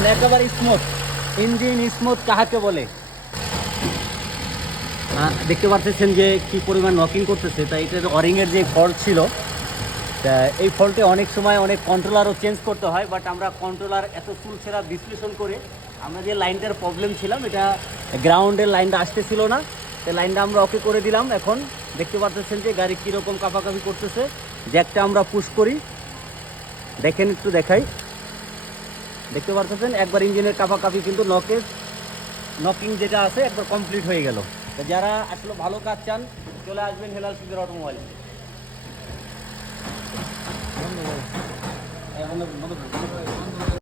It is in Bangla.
দেখেন একেবারে স্মুথ, ইঞ্জিন স্মুথ কাহাকে বলে। দেখতে পাচ্ছেন যে কি পরিমাণ নকিং করতেছে, তাই এটার ওয়ারিংয়ের যে ফল্ট ছিল, তা এই ফল্টে অনেক সময় অনেক কন্ট্রোলারও চেঞ্জ করতে হয়, বাট আমরা কন্ট্রোলার এত চুলছেরা বিশ্লেষণ করে আমরা যে লাইনটার প্রবলেম ছিলাম, এটা গ্রাউন্ডের লাইনটা আসতেছিল না, সেই লাইনটা আমরা ওকে করে দিলাম। এখন দেখতে পাচ্ছেন যে গাড়ি কীরকম কাঁপাকাঁপি করতেছে। জ্যাকটা আমরা পুশ করি, দেখেন একটু দেখাই, দেখতে পাচ্ছেন একবার ইঞ্জিনের কাঁপাকাঁপি কিন্তু নকিং যেটা আছে একবার কমপ্লিট হয়ে গেল। তো যারা আসলে ভালো কাজ চান চলে আসবেন হেলাল সুবিধার অটোমোবাইল।